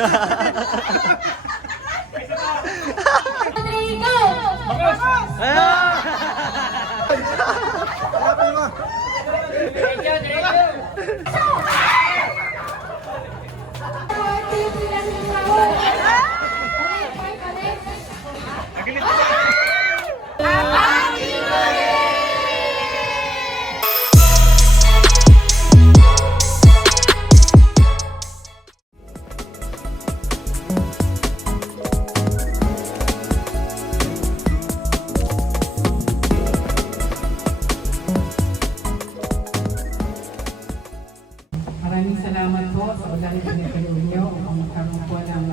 Rodrigo! Maraming salamat po sa ulang pinagkaroon nyo ang magkaroon po ng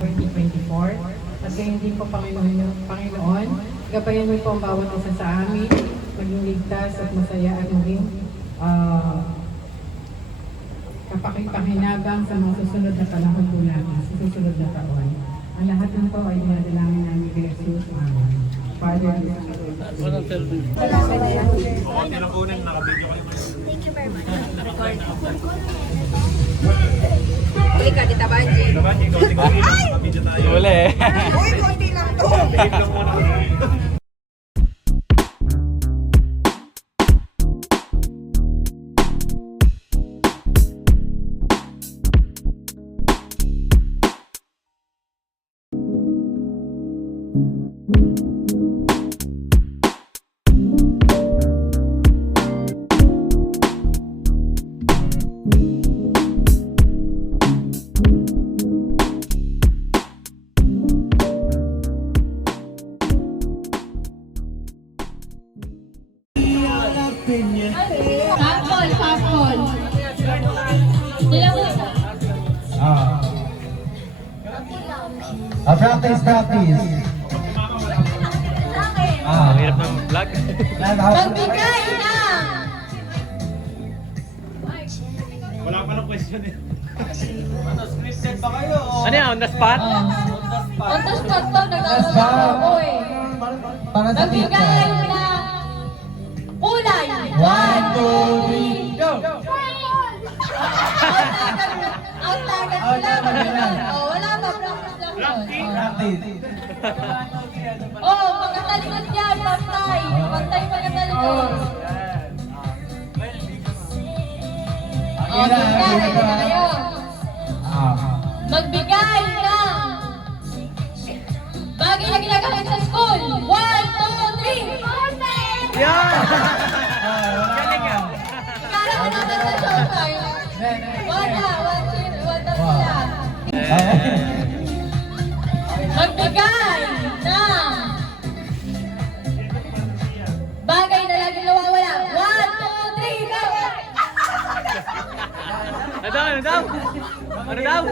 2024. At kaya hindi po Panginoon, gabayan mo po ang bawat isa sa amin, maging ligtas at masaya at maging kapakinabangan sa mga susunod na panahon po namin, sa susunod na taon. Ang lahat ng po ay dinadalangin namin kay Jesus. Amen. Father, Thank you very much. Uli ka, Tita Banji. Uli. Uy, konti lang to. Sample. Ilang isa? Practice. Ang hirap ng vlog. Magbigay na! Wala pa ng question eh. Scripted ba kayo? Ano yan? On the spot? On the spot to, nagagawa ko eh. Para sa Magbigay teacher. na kulay. 1, 2, 3, go! Out target wala ba? Oh, wala ba? Practice lang yun. Practice. Oh, magkatalikod yan, pantay. Pantay magkatalikod. Oh, bigay na kayo. Magbigay na bagay na ginagamit sa school. 1, 2, 3. Yan! Galing yan. Para ko naman sa showtime. Wala sila. Magbigay na bagay na lagi nawawala. 1, 2, 3, go! Ano daw? Ano daw?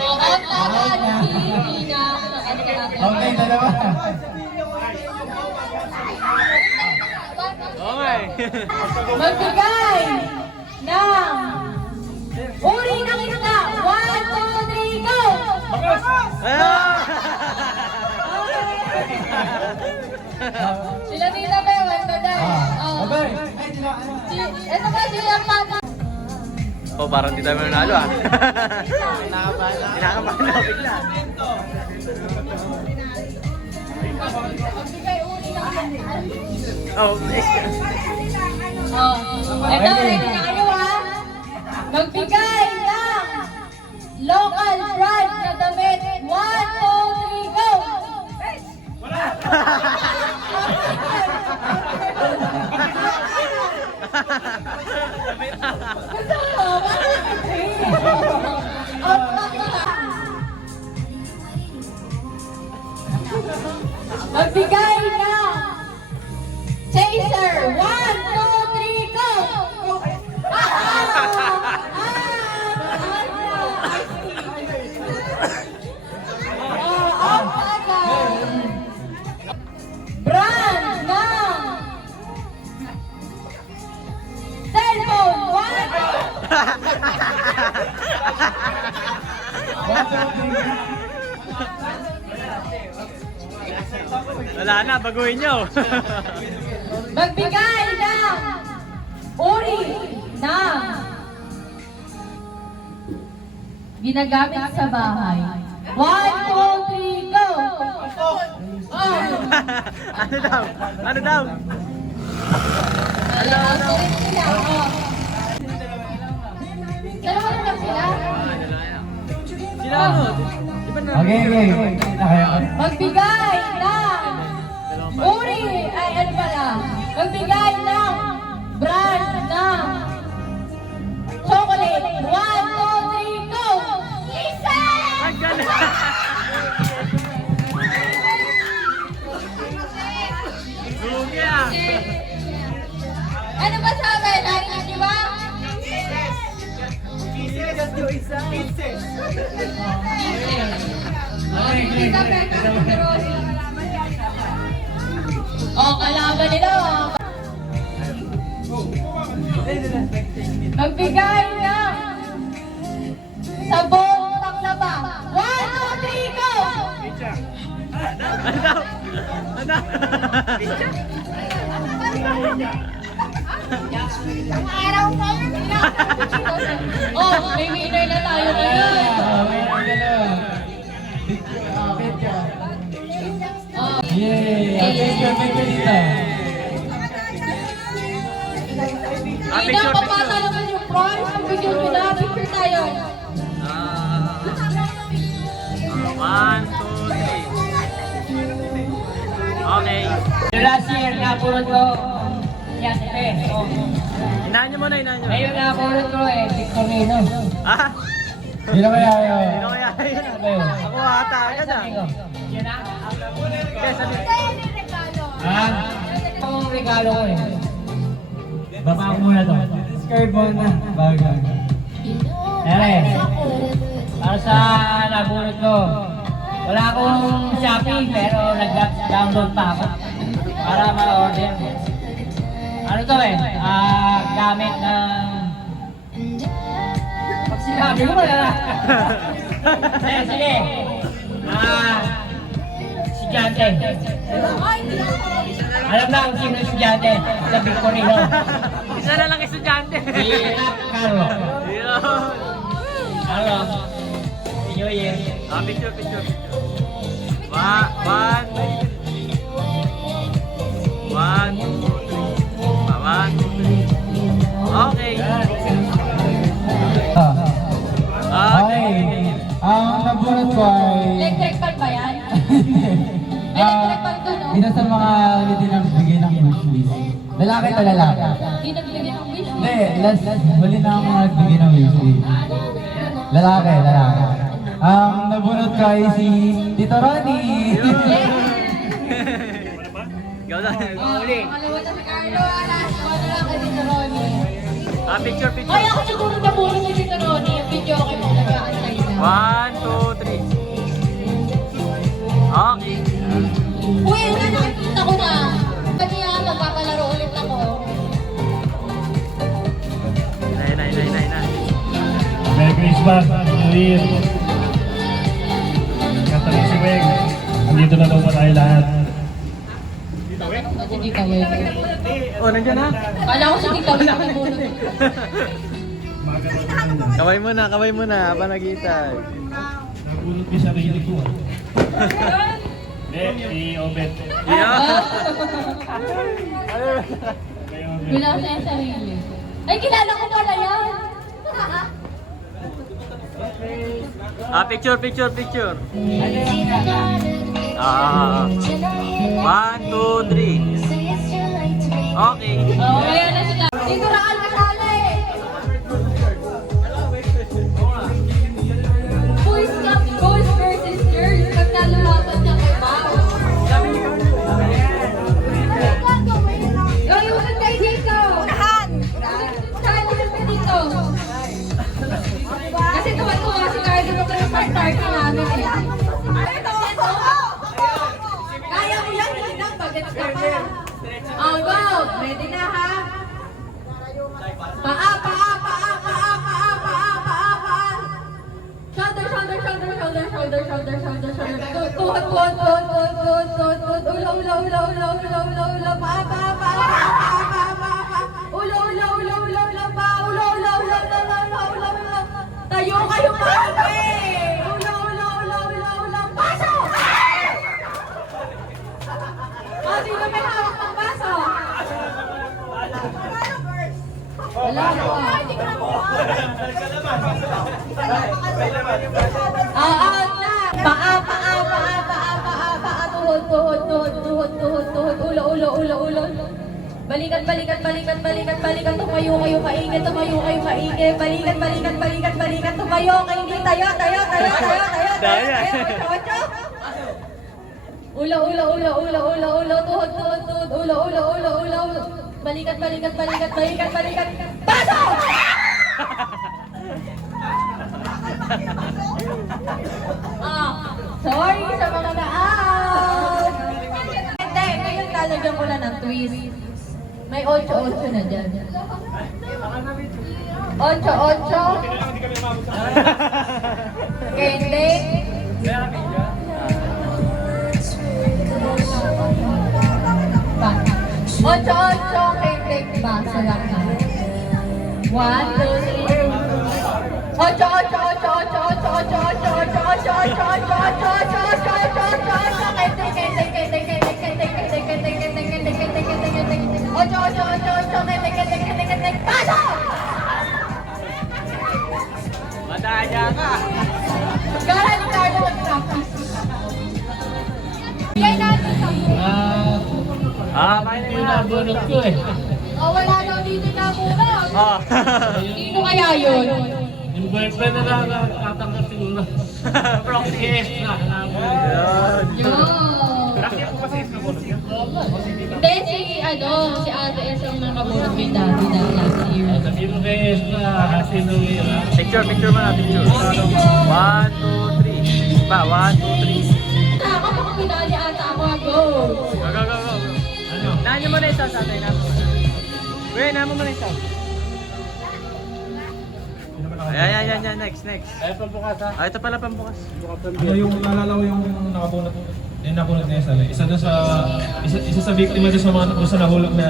Oo, tama. Hindi na. Okay, dalawa. Okay. Magbigay ng uri ng isda. 1, 2, 3, go! Sila Tita Bewan, Baday. Okay. Ito ba sila Pata? Oh, parang di tayo mananalo ah. Kinakabahan na bigla. Magbigay uri ng isda. Oh, Ito, ready na kayo ha? Magbigay ng local brand na damit. 1, 2, 3, go! Gusto mo? Magbigay na Chaser! 1, 2, 3, go! Brand ng cellphone! 1, 2, 3. Wala na, baguhin nyo. Magbigay ng uri ng ginagamit sa bahay. 1, 2, 3, go! Oh! Ano daw? Ano daw? Ayan, ang kulit sila. Oh. Dalawa na lang sila. Sila ano? Di ba na? Okay, okay. Okay. Magbigay ng uri, ay ano pala, magbigay ng brand ng chocolate. 1, 2, 3, go! Lisa! Ang galing! Lugi ah! Ano ba sabi? Narinig niyo ba? Lisa Peccarosi. Oh, kalaban nila. Magbigay ng sabong taklaba. 1, 2, 3, go! Ano daw? Ano? Oh, may winner na tayo ngayon. Oh, Yay! Okay, perfect ko dito. hindi na papata naman yung prize. Bigyan nyo na. Picture tayo. 1, 2, 3. Okay. Last year, napulot ko. Yan, oh. Inahan nyo muna, inahan nyo. Ngayon napulot ko Victorino. Ah? Hindi na kaya yun. Sino kaya yun? Ako ata agad ah. Yan na. Yes, ano? Ha? Ang regalo ko eh. Baba ko muna to. Skirt mo na. Bago. Ere, para sa nabulot ko. Wala akong Shopee pero nag-download pa ako para ma-order. Ano to eh? Gamit ng... Pag sinabi ko malala. Sige. Estudyante. Alam na kung sino estudyante sa Victorino. Isa na lang estudyante. Si Carlo. Yun. Carlo. New Year. Picture, picture, picture. 1, 2, 3. 1, 2, 3. 1, 2, 3. Okay. Okay. Ang nabunot ko ay... Electric fan ba yan? Electric fan to, no? Dito sa mga hindi nagbigay ng wishlist. Lalaki to lalaki. Hindi nagbigay ng wish. Hindi, last, huli na ako nagbigay ng wishlist. Lalaki, lalaki. Ang nabunot ko ay si Tito Ronnie. Ikaw na. Pangalawa na si Carlo. Last one na lang kay Tito Ronnie. Picture, picture. Ay, ako siguro nabulong ni Tito Ronnie. Yung video okay mo nag-aantay na. 1, 2, 3. Okay. Uy, na nakikita ko na. Kanya magpapalaro ulit ako. Nay. Merry Christmas, New Year. Kataling si Weng. Andito na daw pa tayo lahat. Si Tita Weng. Oh, nandiyan na. Kala ko si Tita Weng nakibulong. Kaway mo na, habang nag-iitay. Nabulot ko sarili ko. Hindi, si Obet. Yeah. Kay Obet. Wala ko sa sarili. Ay, kilala ko pala yan. Picture. 1, 2, 3. Okay. Oh, ayan na sila. Tito Raal kasali. Boys versus girls. Pag nalalapan niya kay Bao. Unahan kayo dito. Unahan ka dito. Kasi tuwa-tuwa si Carlo nung party namin eh. Kaya mo yan, hindi lang. Pagdating ka pa. Oh, go! Ready na ha? Paa. Shoulder. Tuhod. Ulaw. Paa. Ulaw. Tayo kayo mga Out na! Paa, tuhod, ulo. Balikan, tumayo kayo maigi, balikan, tumayo kayo, hindi, tayo. Ocho. Ulo, tuhod, ulo. Balikan. Pasok! Sorry sa mga na-out! Hindi, ngayon lalagyan ko lang ng twist. May 8-8 na dyan. 8-8. Hindi. 8-8, hindi. Basa lang na. 1, 2, 3. 8. Madaya ka. Kaya tayo mag-practice. Bigay natin sa Ito yung nabunot ko eh. wala daw dito na muna. Sino kaya yun? Yung boyfriend na lang tatanggap siguro. Proxy extra. Hindi, si Ate S ang nakabunod may dati na last year. Sabi mo kay extra, happy new year. Picture mo na, picture. 1, 2, 3. Pa, 1, 2, 3. Kapag pinali ata ako, go! Go. Ano? Naan mo na isa sa atin. Wait, naan mo na isa. Ayan. Next. Ay, pambukas ha. Ito pala pambukas. Ano yung naalala ko yung nakabunot yung nabunot na isa. Isa sa biktima doon sa mga doon sa nahulog na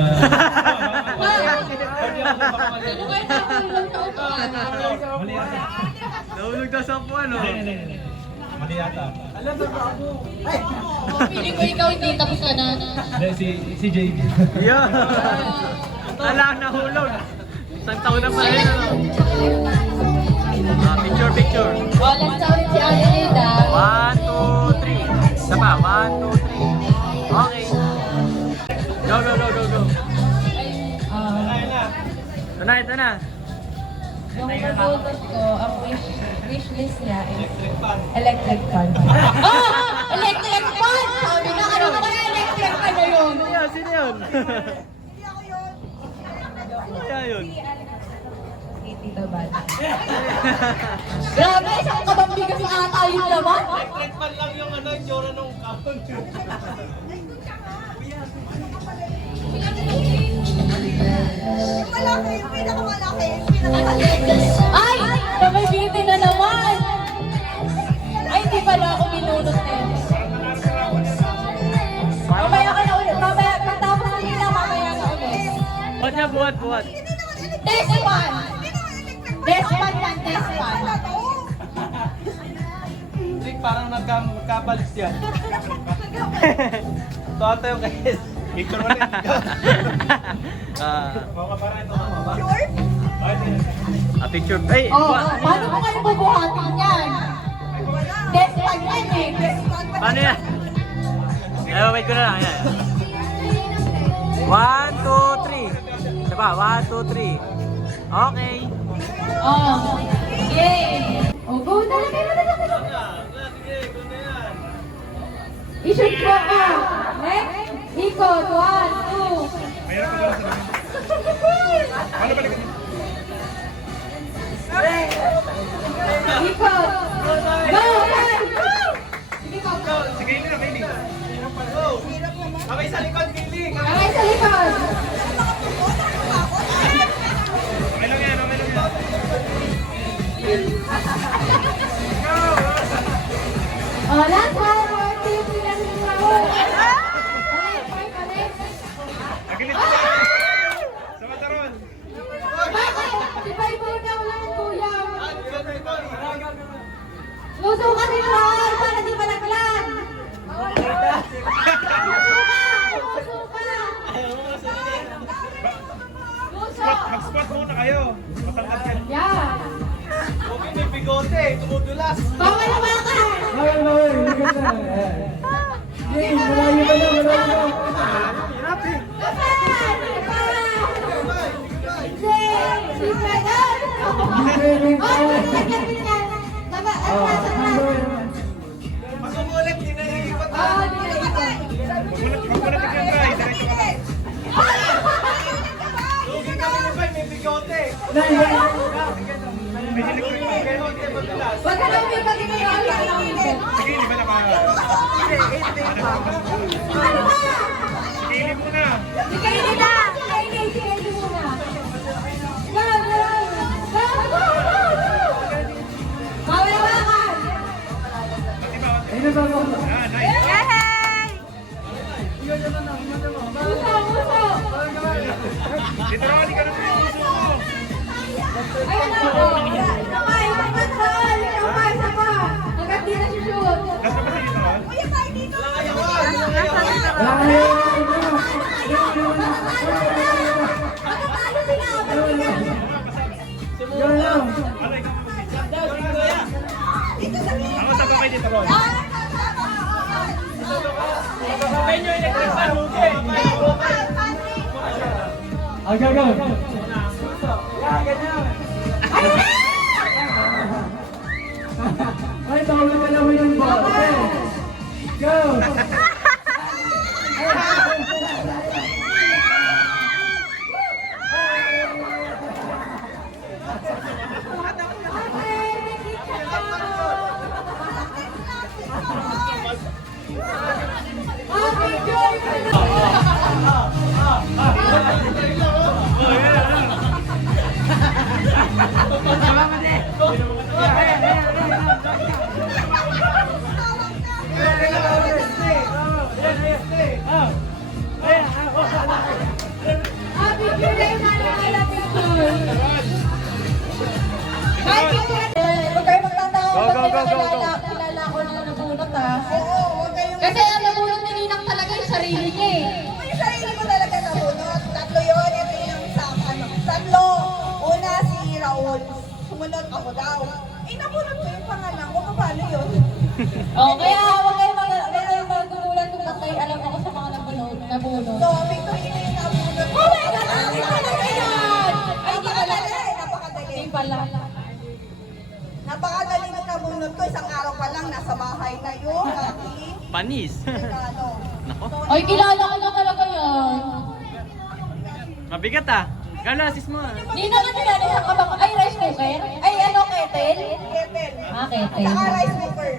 Ano kayo nakabunod sa upuan? mali yata. Nahulog daw sa upuan, no? Hindi. Mali yata. Piling ko ikaw hindi tapos ka na. Hindi, si JB. Yeah. Wala ang nahulog. Isang taon na pala yun, ano? Picture. Let's ulit si Ate Lida. 1, 2, 3. Isa pa, 1, 2, 3. Okay. Go. Ito na. Yung nabunod ko, ang wish list niya is electric fan. Electric fan! Sabi na, ano ba kaya electric fan na yun? Sino yun? Kaya yun? Tita Bad. Grabe, isang kabambigas ata yun naman. Electric fan lang yung itsura nung kapon. Ay! May beauty na naman! Ay, hindi pala ako minunod na yun. Mamaya ka na ulit. Mamaya, pagtapos nila, mamaya ka ulit. Buhat niya, buhat. Despan! Despan lang, Despan. Rick, parang nagkabalis yan. Toto yung kaya. Picture mo rin. Picture. Ay! Paano mo kayo bubuhatin yan? Despan yan eh. Paano yan? Wait ko na lang. Ayan. 1, 2, 3. Isa pa, 1, 2, 3. Okay. Yay! Go na lang kayo. I-shoot ko ka. Next. Ikot. 1, 2. Ano balik? Ikot. Go! Sige ka. Sige, hindi na, Bailey. Kamay sa likod, Billy! Kamay sa likod. Okay lang yan. Last one. 1, 2, 3. Last one. Balik. Nagilit. Sa mataron. Bakit? Si Pai muna ulang kuya. Luso ka din Ron, para di malaglag. Luso ka. Luso. Mag-spot muna kayo. Matangkad yan. Yeah. Bawal hawakan! Bawal, likod na. Yay, malayo pa na, malayo na. Wag ka lang may pag-ibig. Sige, di ba Sige muna. Sige nila! Sige muna! Bawal hawakan! Ayun na, bawal. Puso! Dito na, hindi ka na Ayan ako! Kamay! Kamay! Kamay! Sapa! Hanggang di na shoot! Nasa ba dito? Kuya, tayo dito! Matatalo sila! Yun lang. Dito sa gilid! Ako sa babay dito, Ron. Go. Ay, bawal ka naman yung ball. Okay. Go! Huwag kayo magtatawa. Go, go, go, go, go. Kilala ko na nabunot ha. Oo, huwag kayong... Kasi ang nabunot ni Ninang talaga yung sarili niya eh. Yung sarili ko talaga nabunot. Tatlo yun. Ito yung sa tatlo. Una si Raul. Sumunod ako daw. Eh, nabunot ko yung pangalan ko. Paano yun? Oh, kaya huwag kayong magtutulad kung bakit alam ako sa mga nabunot. So, Victorino yung nabunot ko. Oh my God! Ano talaga yan? Ay, di pala. Napakadali. Di pala. Napakadaling nabunot ko. Isang araw pa lang, nasa bahay na yun. Panis. Ano? Ay, kilala ko na talaga yan. Mabigat ah. Gala, assist mo ah. Hindi naman kilala sa kabang. Ay, rice cooker? Ay, ano, kettle? Kettle. Ah, kettle. Saka rice cooker.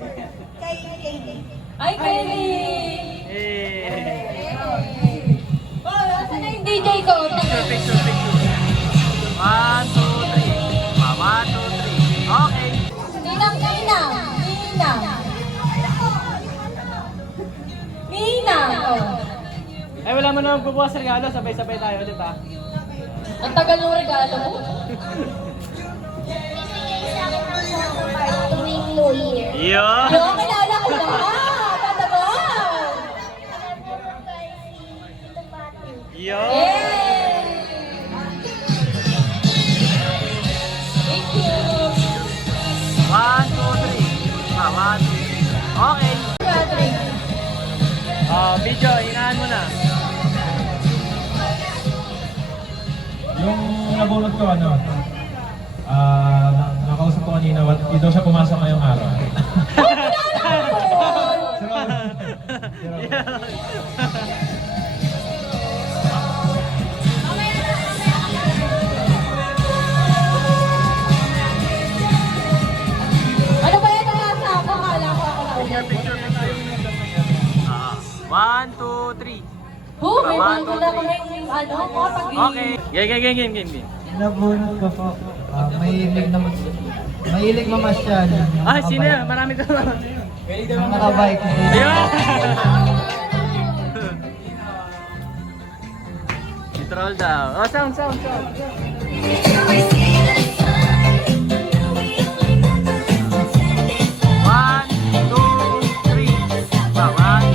Kay Katie. Ay, Kelly! Eh. Oh, nasa na yung DJ ko? Picture. 1, 2, 3. 1, 2, 3. Okay. Ninang. Eh, wala mo naman bubukas regalo. Sabay-sabay tayo ulit ah. Ang tagal ng regalo mo. Yo! Yo, kilala ko na. Tatagal. Yo! Yay! Thank you. 1, 2, 3. 1, 2, 3. Okay. Patrick. Video, hinaan mo na. Yung nabunot ko, nakausap ko kanina, hindi daw siya pumasok ngayong araw. Ano ba yan? Nasa ako? Kala ko ako na ulit. 1, 2, 3. May bago na ko na yung ano, kapag Okay. Game. Nabunot ko po. Mahilig mamasyal. Ah, sino yan? Marami ka naman. Ang nakabike. Ayun! Control daw. Oh, sound. One, two, three. One.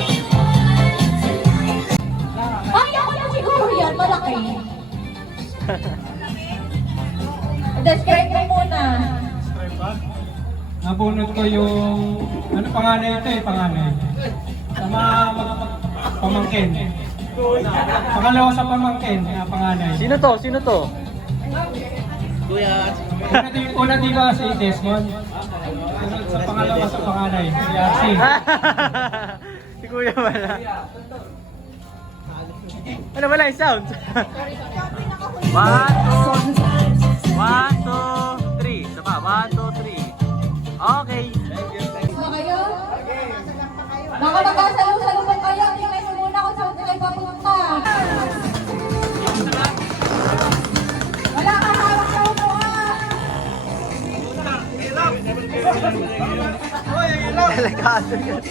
Ay, ako na siguro yan, malaki. Describe mo muna. Nabunot ko yung, ano panganay ito eh, panganay. Sama pamangkin. Pangalawa sa pamangkin, panganay. Sino to? Sino to? Una di ba si Desmond? Sunod sa pangalawa sa panganay, si Archie. Si Kuya wala. Ano wala yung sound? 1, 2, 3. Isa pa. 1, 2, 3. Okay. Ba kayo? Baka magkasalong-salubong kayo. Tingnan niyo muna kung saan kayo papunta. Wala ka hawak sa upuan. Delikado yun.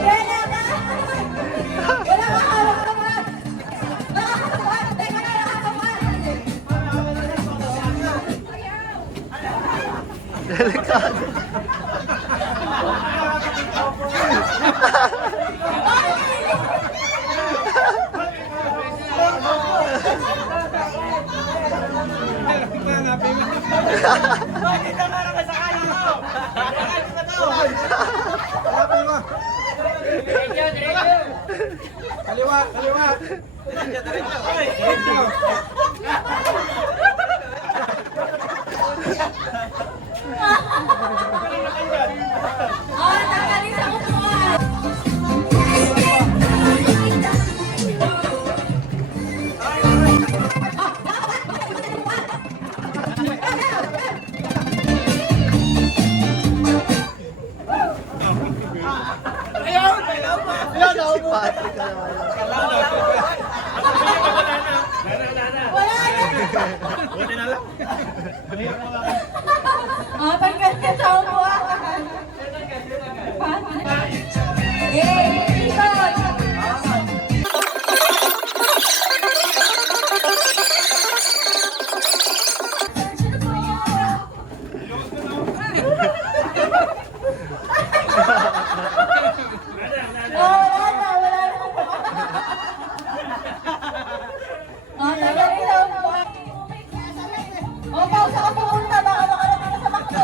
Wala ka. Wala ka hawak sa upuan. Wala ka sa upuan. Teka na, wala ka sa upuan. Delikado. Kaliwa, kaliwa. Ah, tanggalin sa upuan. Wala na. Buti na lang. Ah, tanggal ka sa upuan. Ikot. Wala na. Ah, tanggalin sa upuan. O, pausa ka pumunta. Baka makarating ka sa makdo.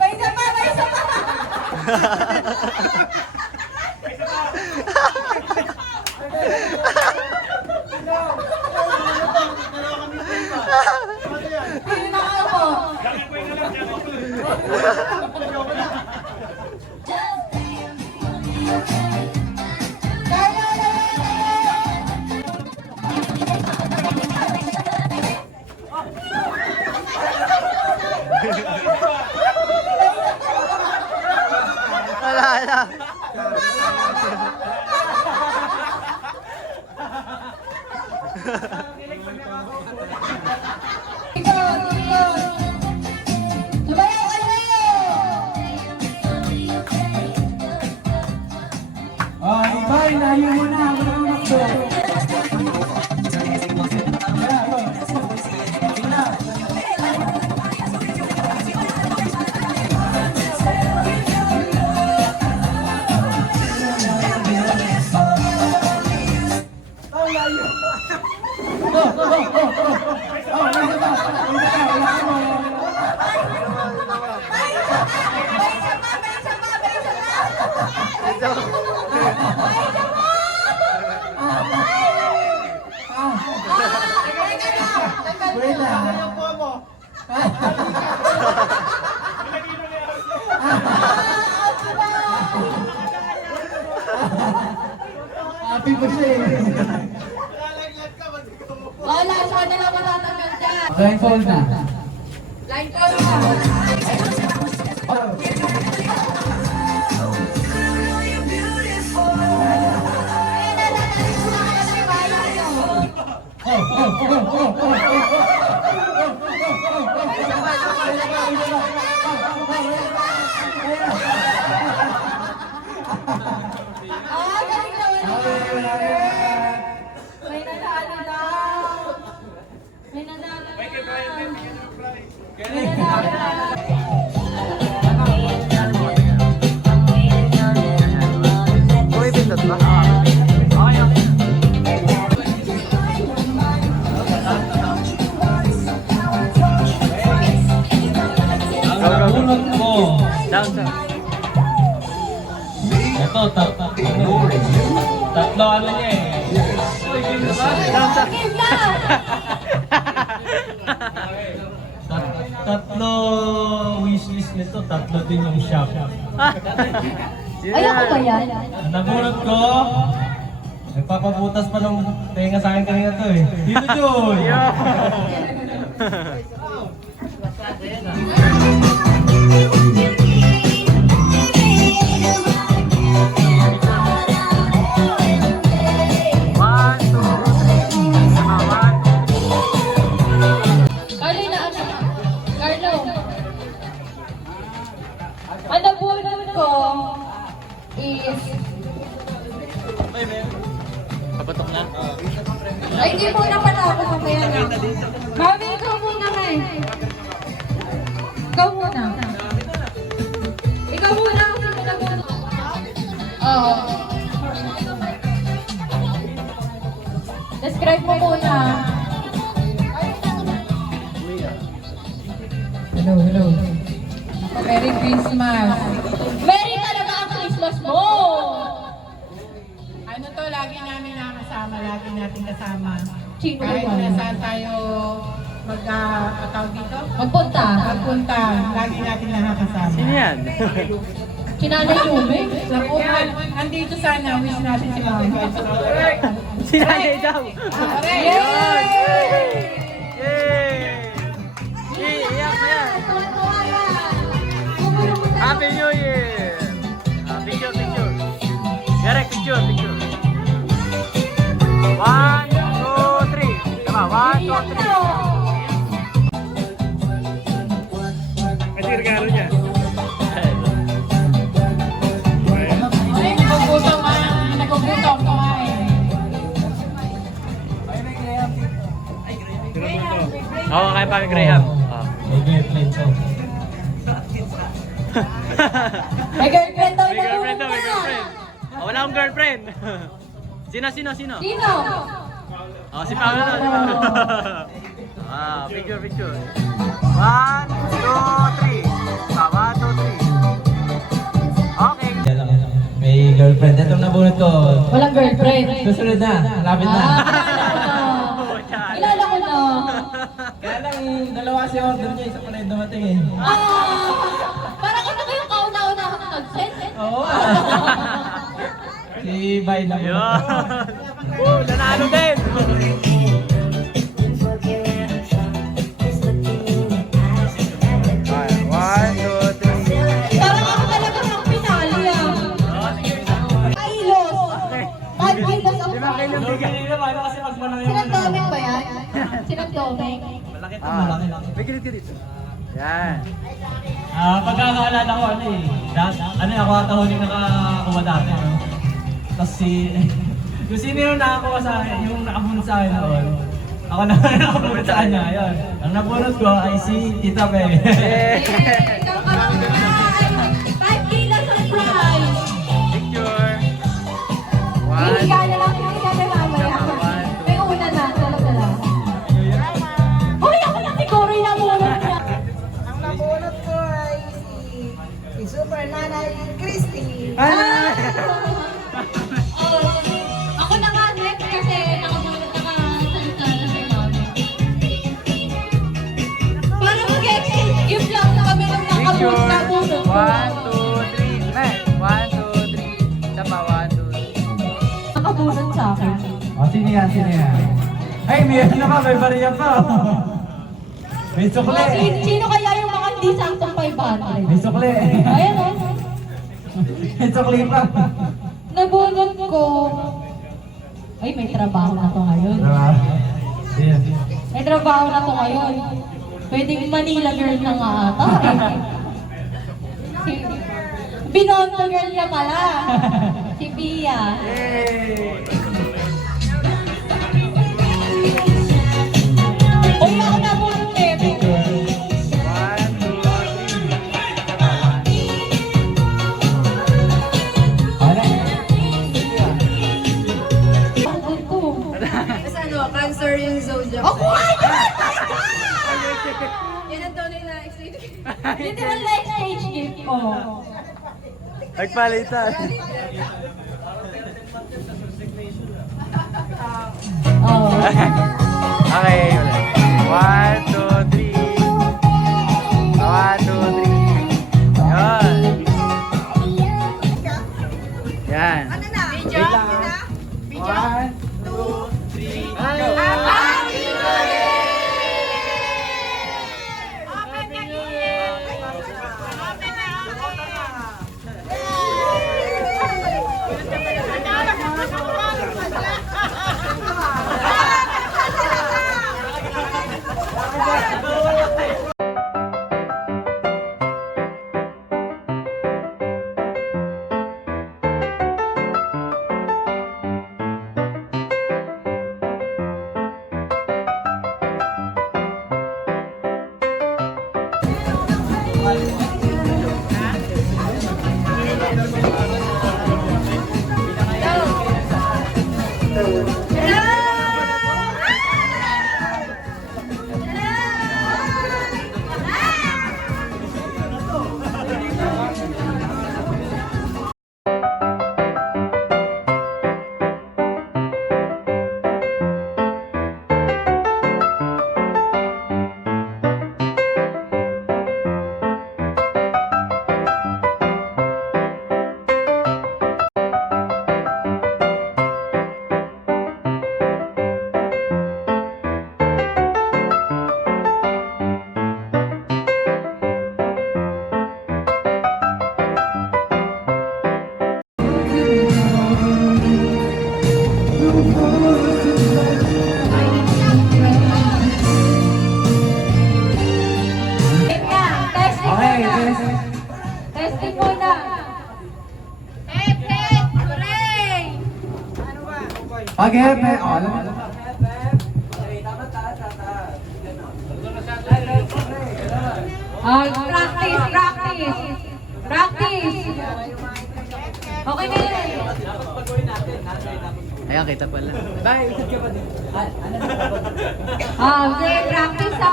May isa pa, may isa pa. Hindi na ako. Kaya na Wala na. Ikot. Sumayaw kayo. Ibay, layo mo na. Wala kang makdo. Wait lang. Happy pa siya eh. Wala, siya na lang matatanggal dyan. Blindfold na. Line call na. Ah, galing naman. May nanalo daw. May nanalo. May nanalo. Go, go, go. nabunot ko. Down, sir. Ito, tatlo ano niya eh. Down, sir. Game na! Tatlo wishlist nito, tatlo din yung shop. Ayoko ba yan? Ang nabunot ko, nagpapabutas pa ng tenga sa akin kanina to eh. Dito Joy! Yo! One, two, three. One, Carlo na ano? Carlo. Ang nabunod ko is... Papatok na. Ay, hindi muna pala ako mamaya na. Mami, ikaw muna nga eh. Ikaw muna. Ikaw muna. Oo. Describe mo muna. Hello, hello. Merry Christmas. Merry talaga ang Christmas mo! Ano to, lagi namin nakakasama, lagi natin kasama. Sino Kahit ba? nasaan tayo tawag dito? Magpunta. Magpunta, lagi natin nakakasama. Sino yan? Sinanay Yume. Naku, andito sana, wish natin si Mama. Si Nanay daw. Yay! Yay! Iyak na yan. Happy New Year! Picture, picture. Derek, picture, picture. 1, 2, 3. Tama, 1, 2, 3. Kasi regalo niya. Ay, nagugutom ha. Nagugutom kumain. Oo, kaya pa kami Graham. Oh. May girlfriend to. May girlfriend daw May girlfriend daw, may girlfriend. Oh, wala akong girlfriend. Sino? Sino? Oh, si Paolo na, si Paolo. Picture, picture. 1, 2, 3. 1, 2, 3. Okay. May girlfriend. Itong nabunot ko. Walang girlfriend. Susunod na. Malapit na. Kilala ko na. Kaya lang, dalawa si order niya. Isa pa na yung dumating eh. Parang ito kayong kauna-una ako nag-send. Oo. Si Bay lang. Yun. Nanalo din. One, two, three. Parang ako talaga ng pinali Ay, los. Bad kilos ang Kasi mas malaki Sinang Domeng ba yan? Sinang Domeng? malaki to, malaki lang. May kilit ka dito. Yan. Pagkakaalala ko ano eh. Ako ata huling nakakuha dati. No? Tapos yung sino yung nakakuha sa akin, yung nakabunot sa akin noon. Ako na nakabunot sa kanya, ayun. Ang nabunot ko ay si Tita Pe. Ikaw ka lang. 5 kilos ang prize. Picture. Hihiga na lang. Hihiga na mamaya. May una na. Talaga lang. Uy, ako na siguro yung namunod niya. Ang nabunot ko ay si Super Nanay Christy. Ako na nga next kasi nakasalita na kay mami. Para mag-exchange gift lang sa kami ng Picture. nabunod ko. 1, 2, 3. Next. 1, 2, 3. Tama, 1, 2, 3. Nakabunod sa akin. O, sino yan? Sino yan? Ay, may ano pa, may bariya pa. May sukle. Sino kaya yung mga hindi saktong 500? May sukle. Ayan o. May sukle pa. Nabunod ko. Ay, may trabaho na to ngayon. Yes. May trabaho na to ngayon. Pwedeng Manila girl na nga ata eh. Si Binondo girl na pala. Si Bia. Uy, ako nabunod eh. Ano? Pagod ko. Kasi Cancer yung zodiac. Ako! Yan ang tunay na explain. Literal na exchange gift po. Nagpalitan. Oh. Okay, ulit. 1, 2, 3. 1, 2, 3. Yan. Yan. Ano na? Wait lang. Ano na? 1, 2, 3, go! Happy New Year! Wait lang, testing Okay, muna. yes. Testing muna. Okay, alam mo. Practice, practice. Practice. Okay na yun. Ayan, kita pala. Okay, practice ha.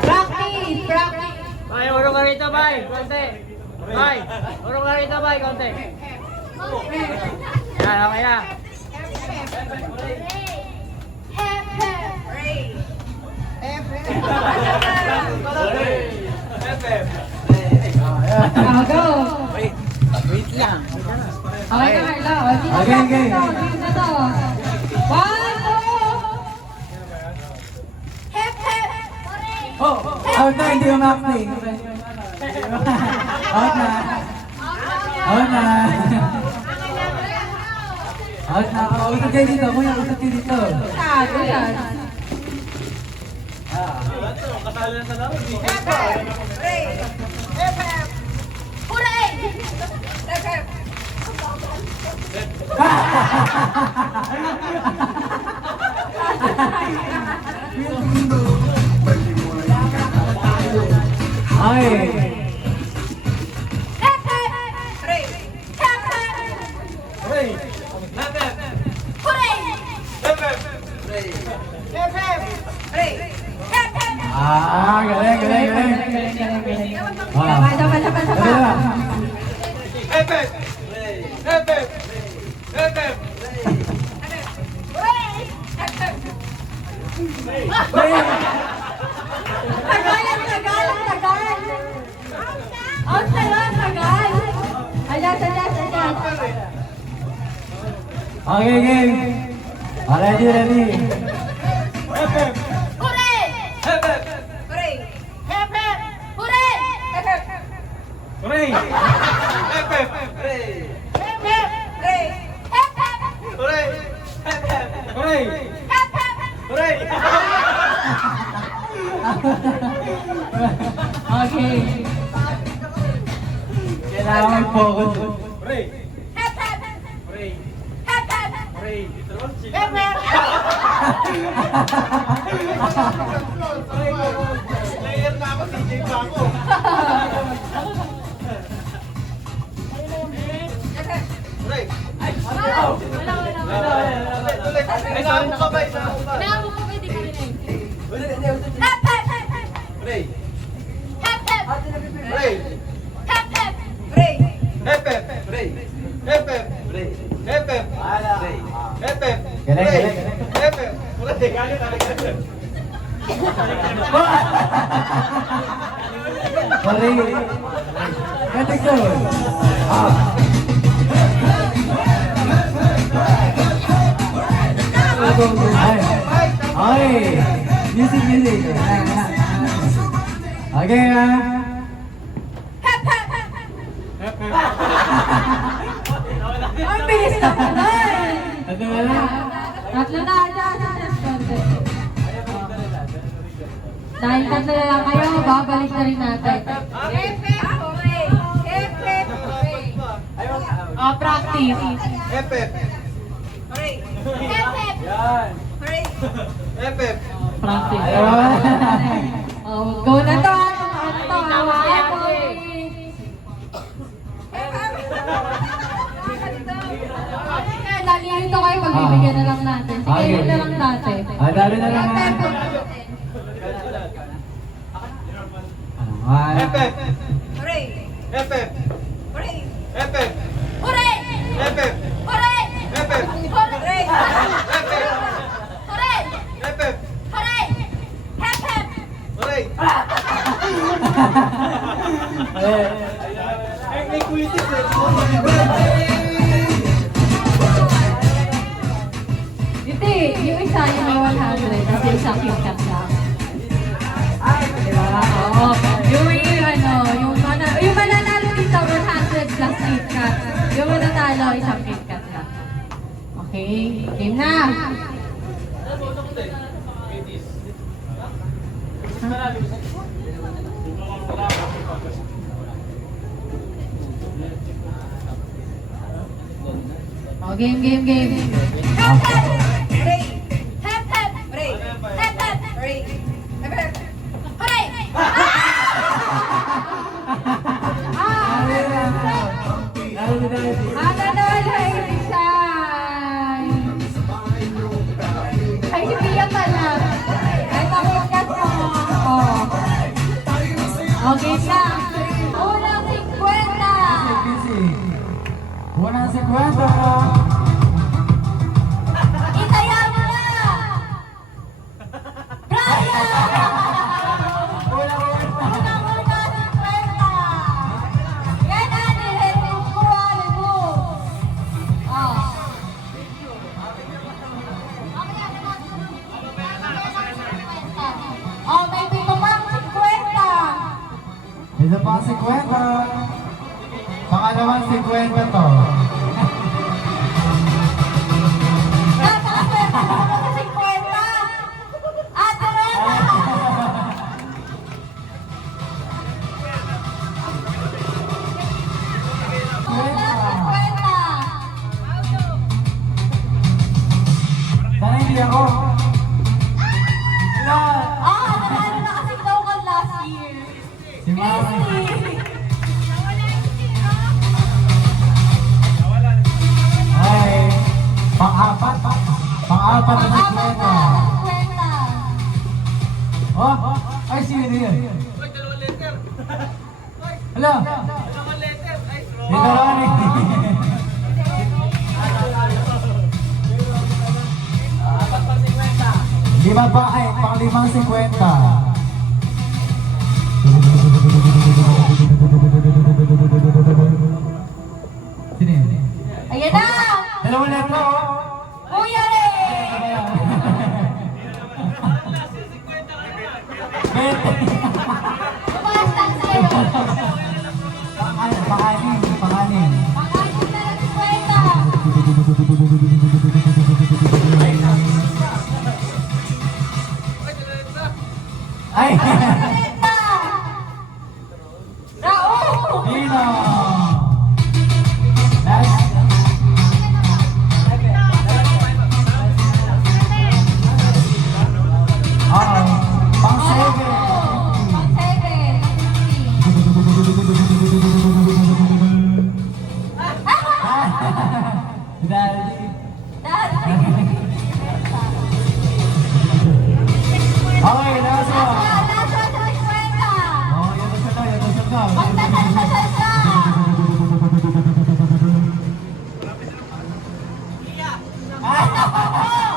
Practice, practice. Bay, urong ka rito, bay. Konti. Bay, urong ka rito, bay. Konti. Yan, okay na. Go. Wait lang. Okay na, Carlo. Dito Okay, to, okay. dito to. 1, 2. Oh, out na, hindi yung map-play. Out na. Out na. Out na. Oh, usap kayo dito. Kuya, usap kayo dito. Tago yan. Okay. Ah, galing, galing, galing. Ah. Dapat. Galing na. Tagal. Out na yun, tagal. Alas. Okay, game. Ready. Okay. Kailangan mag-focus. Galing, galing. Sorry. Galing ko. Ay. Ay. Music, music. Okay, Ang bilis na pala eh. Ano wala? Tatlo na dahil tatlo na lang kayo, babalik na rin natin. Oh, practice. Practice. Oh, go na to. Ano to? Hawakan mo. Lalilito kayo, pagbibigyan na lang natin. Sige, yun na lang natin. Dali na lang. Hooray! Hooray! Hooray! Hooray! Hooray! Hooray! Hooray! Hooray! Hep, hep! Hindi, yung isa yung may 100, kasi isa KitKat lang. Diba? Oo. Yung mananalo dito, 100 plus KitKat. Yung mananalo, isang KitKat lang. Okay, game na! Oh, game. Hep, hep! Hooray! Hep, hep! Hooray! Hep, hep! Hooray! Hep, hep! Hooray! Nanalo ay Shine! Ay, si Pia pala. Ay, takukat mo. Oh. Okay na. Unang 50. Unang 50. Itaya mo na! Brian! Unang-una 50. Yan, Anil. Kuha mo. Oh. Oh, may pito pang 50. Isa pang 50. Pangalawang 50 to. Napakaswerte mo na sa 50. Ate Rona! Sana hindi ako. Nanalo na kasi daw ka last year. Si Mama. Ay, pang-apat na 50. Oh, ay sino yun? Hala. Dito Ronnie. Lima pa ay, pang-limang 50. Sino yun? Ayan na! Dalawang letra oh. Kuya rin! Tumaas lang sa'yo. Panganin. Pang-anim na lang 50. Ay! Raul! Dino! Next. Pang-7. Okay, last one. Oh, yan na siya. Ah!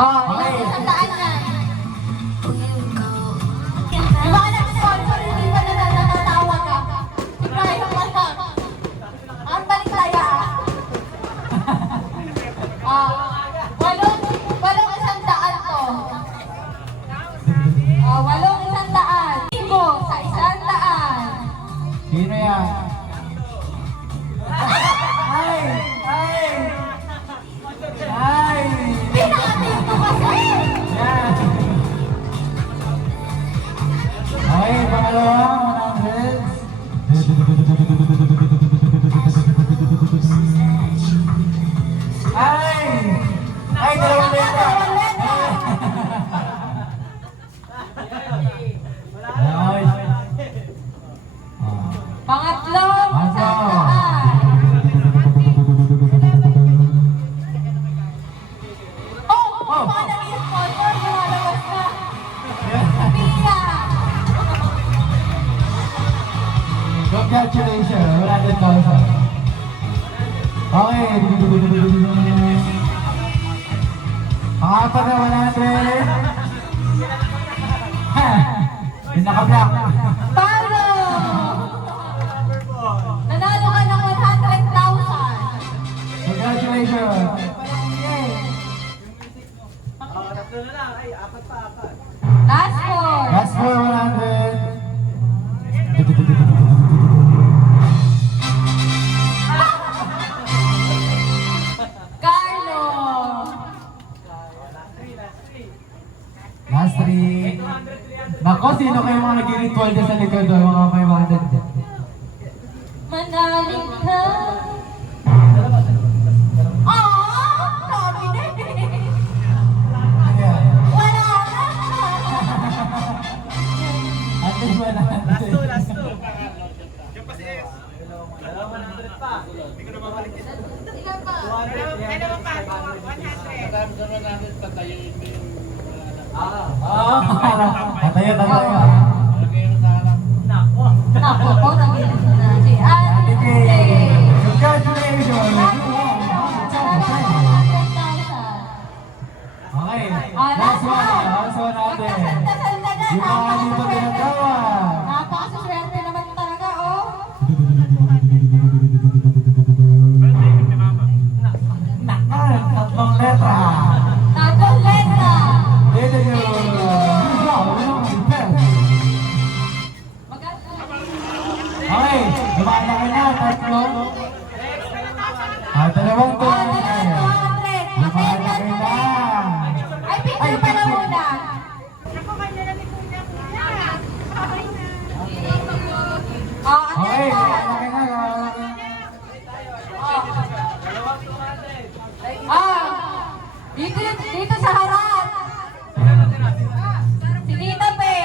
Oh, isang daan na. Di ba ka nag-sponsor, hindi ba natatawa ka? Ikayo ka lang. Ang baliktaya walong isang daan to. Walong isang daan. Linggo sa isang daan. Sino yan? Ay! Pinakating ko kasi! Yan! Okay, pangalawa, 100. Ay, dalawang letra! Nice. Pangatlong isang daan. Baka nag-sponsor, lumalabas na. Pia! Congratulations, 100,000. Okay. Pangapat na 100. Yung naka-block. Paolo! Nanalo ka ng 100,000. Congratulations. Last four. Last for 100. Carlo! Last 3. Nako, sino kayo mga nag-ritual dyan sa likod doon, mga 500? Manalig ka. Sabi na eh. Wala na. At least 100. Tayo. Nako po, nag-inis na si Ate Jay. Congratulations! Okay, last one natin. Yung mga hindi pa ginagawa. Napakaswerte naman talaga, oh. Tatlong letra. Tatlong letra. Dito nyo. Okay, lumalaki na. Tatlong. Dalawang to. Lumalaki na. Ay, picture pa na muna. Okay, lumalaki na. Dito sa harap. Si Tita Pe.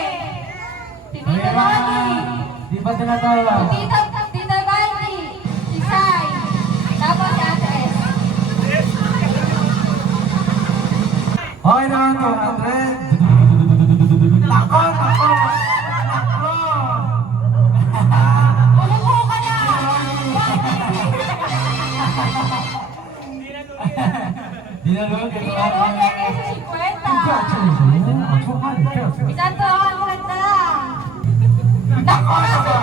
Si Tita Maki. Di ba tinatawa? Si Tita Baldi. Si Sai. Tapos si Ate S. Okay naman to, 100. Nako! Umupo ka na. Dinalog. Dinalog yan eh sa 50. Congratulations. Isang 200 na lang. Nako kasi.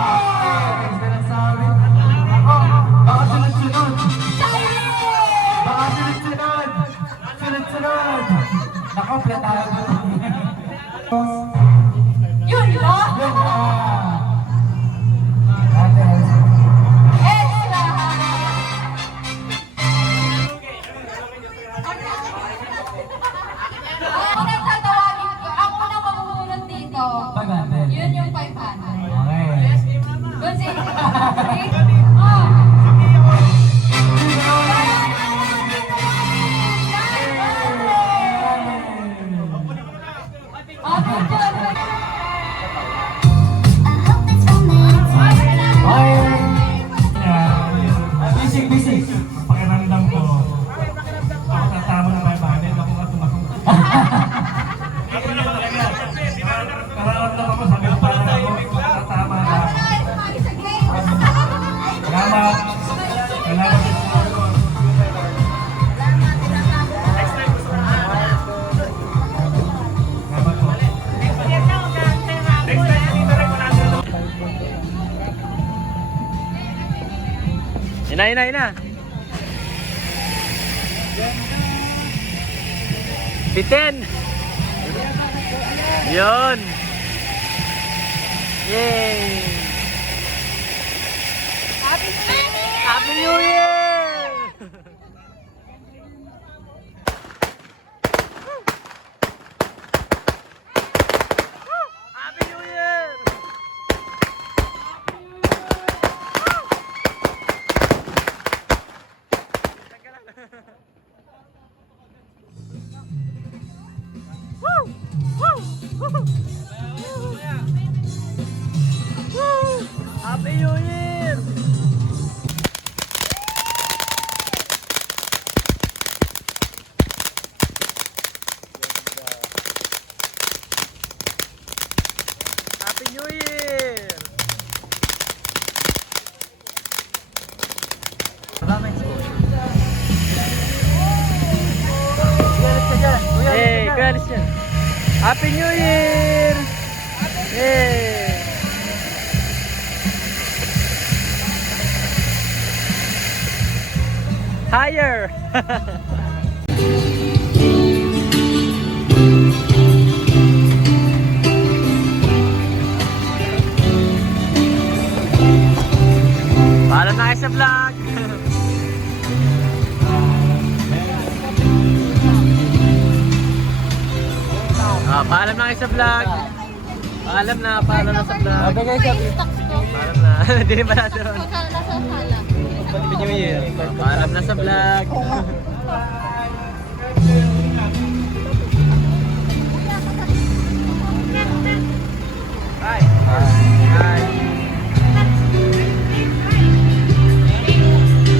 Baka sunod-sunod. Sayang! Baka sunod-sunod. Sunod-sunod. Nako, platado. Yun ba? Yun na. Extra! Ako nang tatawagin ko, ako nang mamumulot dito. 500. Yun yung 500. Okay. Doon si... Oh, picture! Ina. Bitin! Yun! Yay! Happy New Year! Happy New Year! Happy New Year! Happy New Year! Hey, galis yan. Happy New Year! Hey! Higher! Paalam na kayo sa vlog! Paalam na kayo sa vlog! Paalam na sa vlog! Okay guys, happy. Paalam na! Hindi ba na doon? Happy New Year. Paalam na sa vlog! Bye! Bye!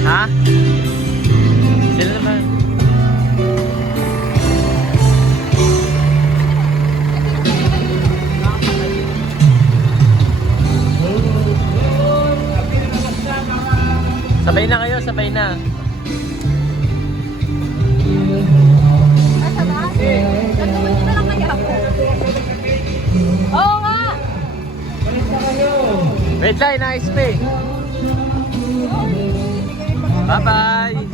Ha? Sila naman. Sabay na kayo, sabay na. Oo nga! Wait lang, nice pay. Bye-bye!